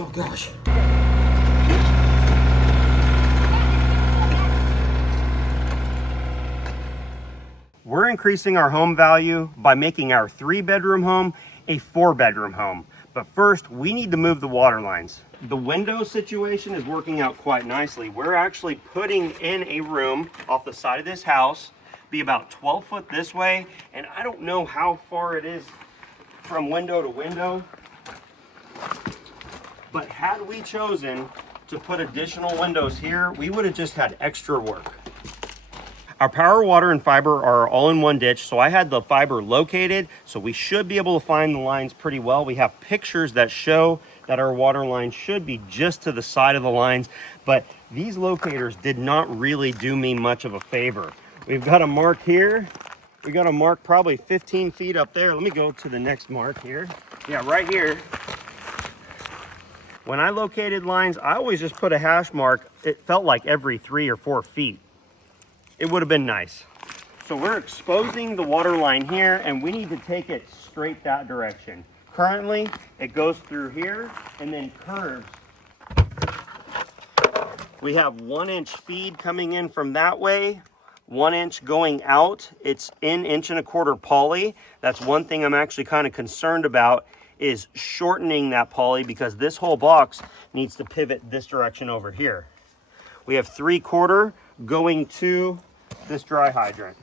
Oh gosh. We're increasing our home value by making our 3-bedroom home a 4-bedroom home. But first, we need to move the water lines. The window situation is working out quite nicely. We're actually putting in a room off the side of this house, be about 12 foot this way, and I don't know how far it is from window to window. But had we chosen to put additional windows here, we would have just had extra work. Our power, water, and fiber are all in one ditch, so I had the fiber located, so we should be able to find the lines pretty well. We have pictures that show that our water line should be just to the side of the lines, but these locators did not really do me much of a favor. We've got a mark here. We got a mark probably 15 feet up there. Let me go to the next mark here. Yeah, right here. When I located lines, I always just put a hash mark. It felt like every 3 or 4 feet. It would have been nice. So we're exposing the water line here, and we need to take it straight that direction. Currently, it goes through here and then curves. We have 1-inch feed coming in from that way, 1 inch going out. It's in 1 1/4 poly. That's one thing I'm actually kind of concerned about, is shortening that poly, because this whole box needs to pivot this direction over here. We have 3/4 going to this dry hydrant.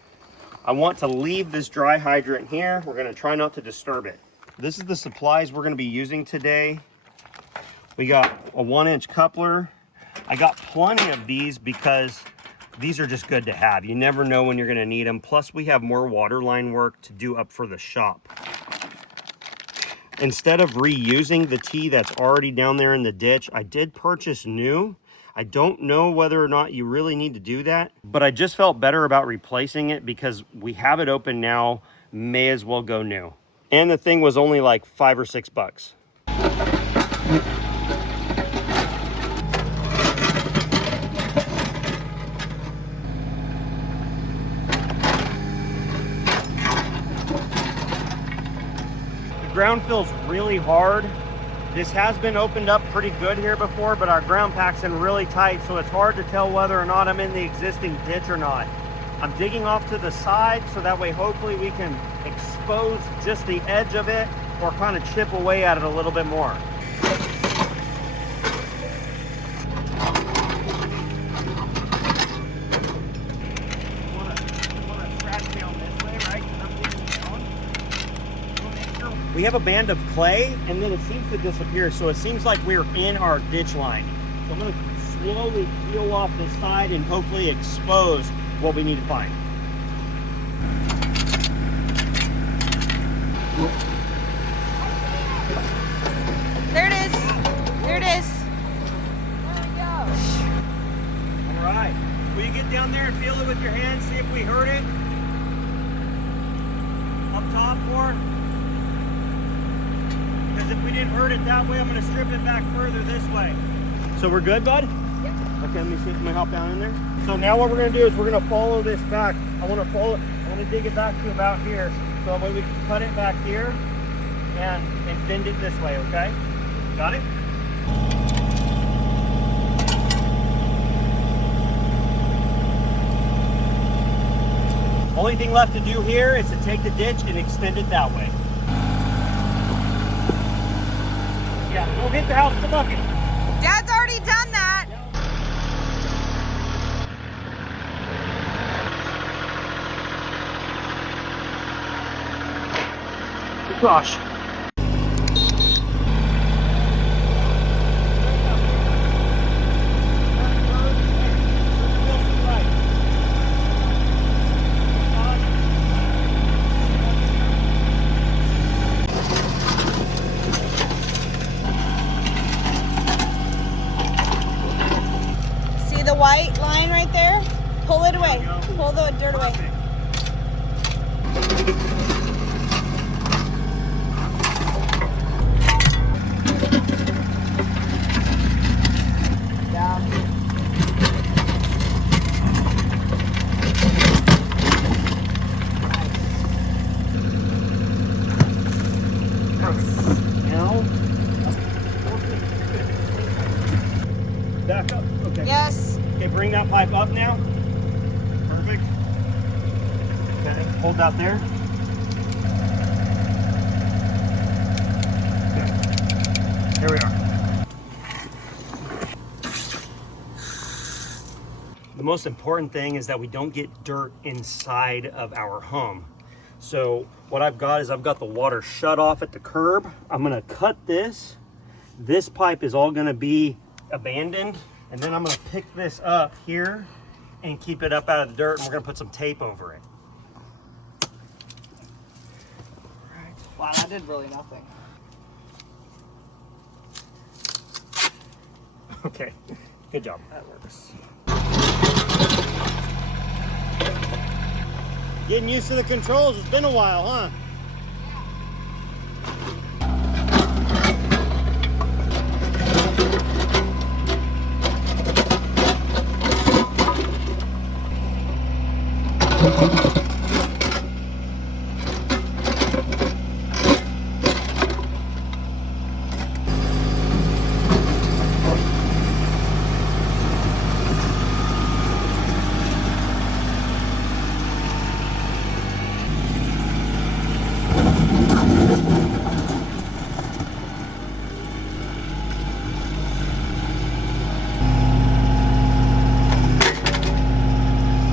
I want to leave this dry hydrant here. We're going to try not to disturb it. This is the supplies we're going to be using today. We got a 1-inch coupler. I got plenty of these because these are just good to have. You never know when you're going to need them. Plus, we have more water line work to do up for the shop. Instead of reusing the tee that's already down there in the ditch, I did purchase new. I don't know whether or not you really need to do that, but I just felt better about replacing it because we have it open now, may as well go new. And the thing was only like $5 or $6. The ground feels really hard. This has been opened up pretty good here before, but our ground pack's in really tight, so it's hard to tell whether or not I'm in the existing ditch or not. I'm digging off to the side, so that way hopefully we can expose just the edge of it or kind of chip away at it a little bit more. We have a band of clay, and then it seems to disappear, so it seems like we're in our ditch line. So I'm going to slowly peel off this side and hopefully expose what we need to find. There it is. There it is. There we go. All right. Will you get down there and feel it with your hands, see if we heard it? Up top, or? Because if we didn't hurt it that way, I'm going to strip it back further this way. So we're good, bud? Yep. Okay, let me see if I can hop down in there. So now what we're going to do is we're going to follow this back. I want to dig it back to about here. So that way we can cut it back here and bend it this way, okay? Got it? Only thing left to do here is to take the ditch and extend it that way. Yeah, don't hit the house with the bucket. Dad's already done that. Gosh. See the white line right there? Pull it away. Pull the dirt away. Back up. Okay. Yes. Okay, bring that pipe up now. Perfect. Okay, hold that there. Okay. Here we are. The most important thing is that we don't get dirt inside of our home. So what I've got is I've got the water shut off at the curb. I'm gonna cut this. This pipe is all gonna be abandoned. And then I'm gonna pick this up here and keep it up out of the dirt, and we're gonna put some tape over it. Wow, that did really nothing. Okay, good job. That works. Getting used to the controls, it's been a while, huh?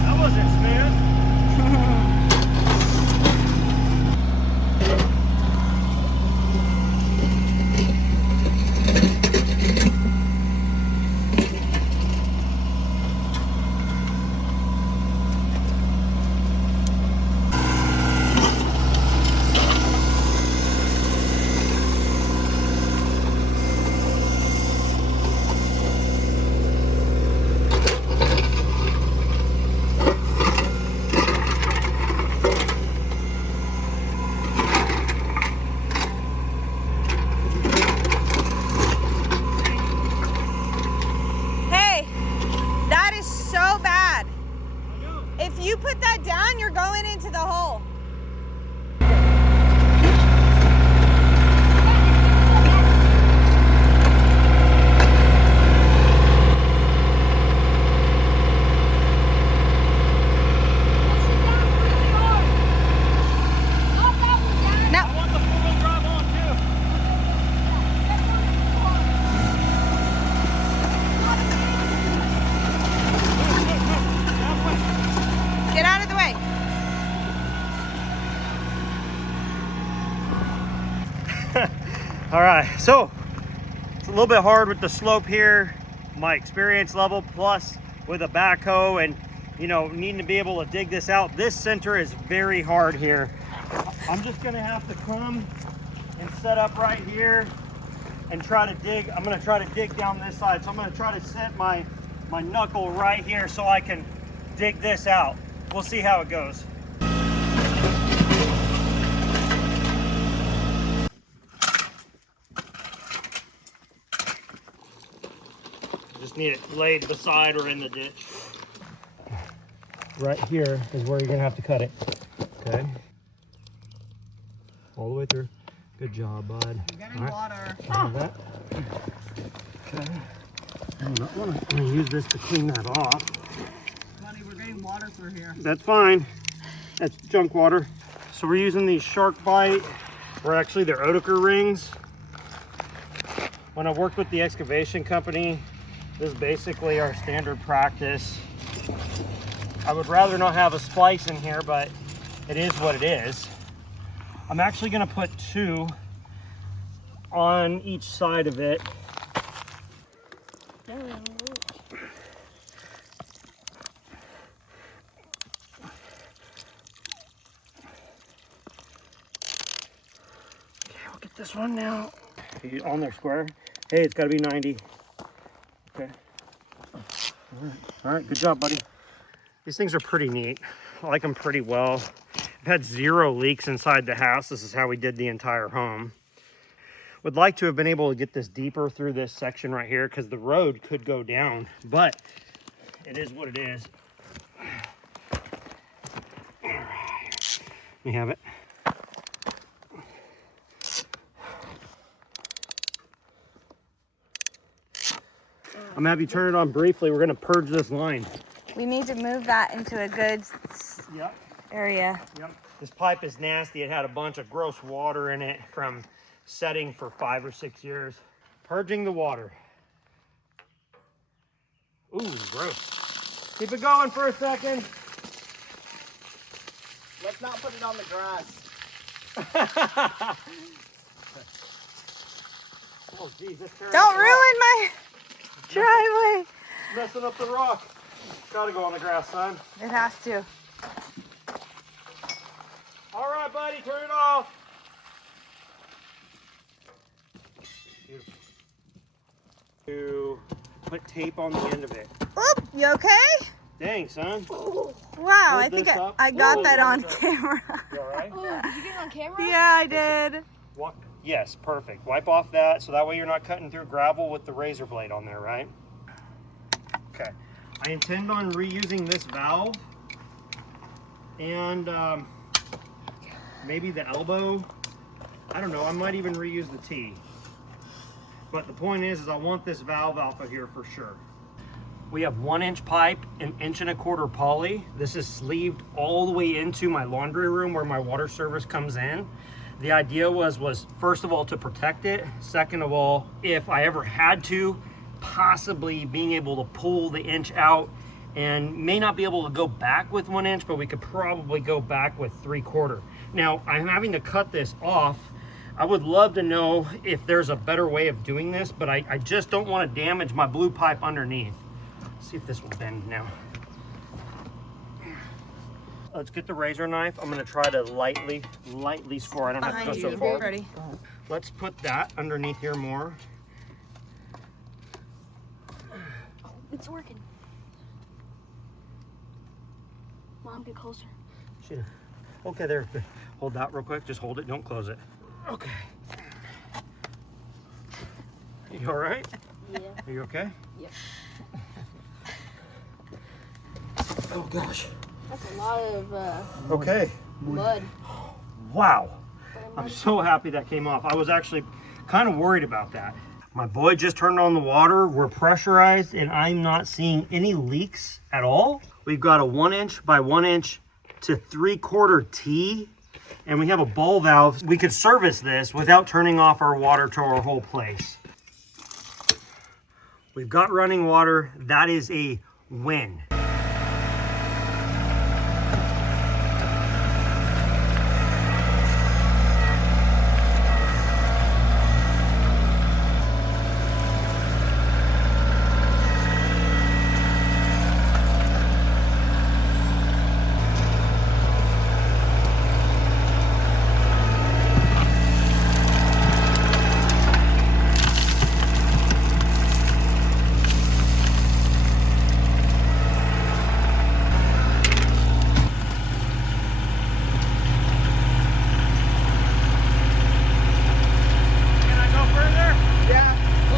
That wasn't smooth. Hey, that is so bad. If you put that down, you're going into the hole. No. I want the four-wheel drive on too. Get out of the way. All right, so it's a little bit hard with the slope here, my experience level, plus with a backhoe and, you know, needing to be able to dig this out. This center is very hard here. I'm just gonna have to come and set up right here and try to dig. I'm gonna try to dig down this side. So I'm gonna try to set my knuckle right here so I can dig this out. We'll see how it goes. Just need it laid beside or in the ditch. Right here is where you're gonna have to cut it. Okay. All the way through. Good job, bud. I'm getting water. Have that. Okay. I'm gonna use this to clean that off. Buddy, we're getting water through here. That's fine. That's junk water. So we're using these shark bite, or actually they're Oetiker rings. When I worked with the excavation company, this is basically our standard practice. I would rather not have a splice in here, but it is what it is. I'm actually gonna put 2 on each side of it. This one now. On there square. Hey, it's got to be 90. Okay. All right, good job, buddy. These things are pretty neat. I like them pretty well. I've had 0 leaks inside the house. This is how we did the entire home. Would like to have been able to get this deeper through this section right here because the road could go down, but it is what it is. All right. Let me have it. I'm gonna have you turn it on briefly. We're gonna purge this line. We need to move that into a good Yep. area. Yep. This pipe is nasty. It had a bunch of gross water in it from setting for 5 or 6 years. Purging the water. Ooh, gross. Keep it going for a second. Let's not put it on the grass. Oh, geez, this Don't ruin my driveway. messing up the rock. Gotta go on the grass, son. It has to. All right, buddy, turn it off. Beautiful. To put tape on the end of it. Oop, you okay? Dang, son. Wow, I think I got that on camera. You all right? Oh, did you get it on camera? Yeah, I did. Yes, perfect. Wipe off that so that way you're not cutting through gravel with the razor blade on there, right? Okay. I intend on reusing this valve and maybe the elbow. I don't know. I might even reuse the T. But the point is I want this valve off of here for sure. We have 1-inch pipe, 1 1/4 inch poly. This is sleeved all the way into my laundry room where my water service comes in. The idea was first of all to protect it. Second of all, if I ever had to, possibly being able to pull the inch out, and may not be able to go back with 1 inch, but we could probably go back with 3/4. Now I'm having to cut this off. I would love to know if there's a better way of doing this, but I just don't want to damage my blue pipe underneath. Let's see if this will bend now. Let's get the razor knife. I'm gonna try to lightly score. I don't have to go so far. Ready. Let's put that underneath here more. It's working. Mom, get closer. Shit. Okay, there. Hold that real quick. Just hold it. Don't close it. Okay. You all right? Yeah. Are you okay? Yep. Oh gosh. That's a lot of Okay. mud. Wow. I'm so happy that came off. I was actually kind of worried about that. My boy just turned on the water. We're pressurized and I'm not seeing any leaks at all. We've got a 1-inch by 1-inch to 3/4 T, and we have a ball valve. We could service this without turning off our water to our whole place. We've got running water. That is a win.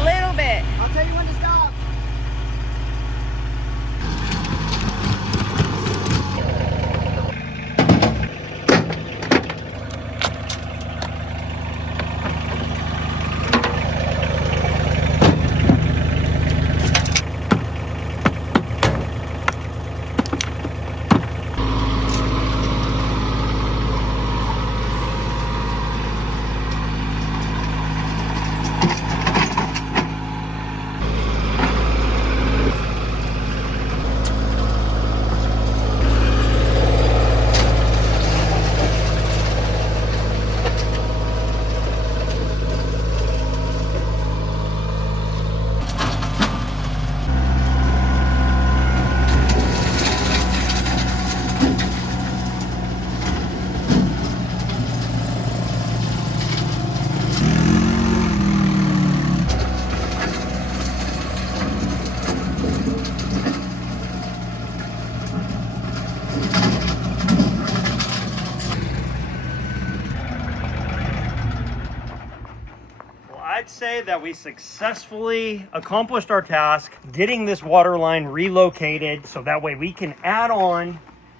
Little bit. I'll tell you when to stop. I'd say that we successfully accomplished our task, getting this water line relocated so that way we can add on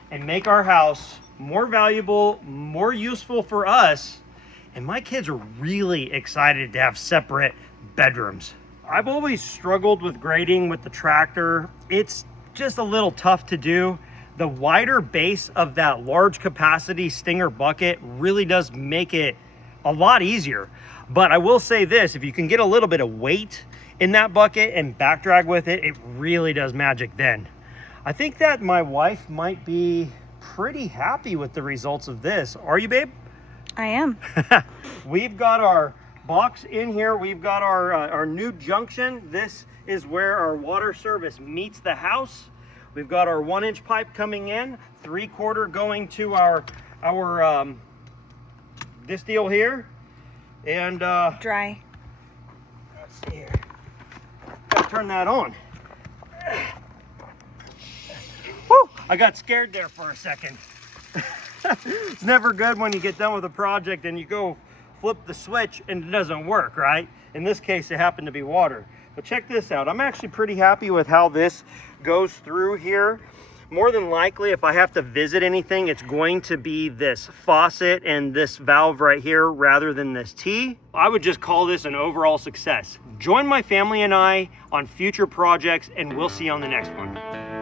and make our house more valuable, more useful for us. And my kids are really excited to have separate bedrooms. I've always struggled with grading with the tractor. It's just a little tough to do. The wider base of that large capacity Stinger bucket really does make it a lot easier. But I will say this, if you can get a little bit of weight in that bucket and back drag with it, it really does magic then. I think that my wife might be pretty happy with the results of this. Are you, babe? I am. We've got our box in here. We've got our new junction. This is where our water service meets the house. We've got our 1-inch pipe coming in, 3/4 going to our this deal here, and Dry. let's see here. Gotta turn that on. Woo! I got scared there for a second. It's never good when you get done with a project and you go flip the switch and it doesn't work, right? In this case, it happened to be water. But check this out. I'm actually pretty happy with how this goes through here. More than likely, if I have to visit anything, it's going to be this faucet and this valve right here rather than this T. I would just call this an overall success. Join my family and I on future projects, and we'll see you on the next one.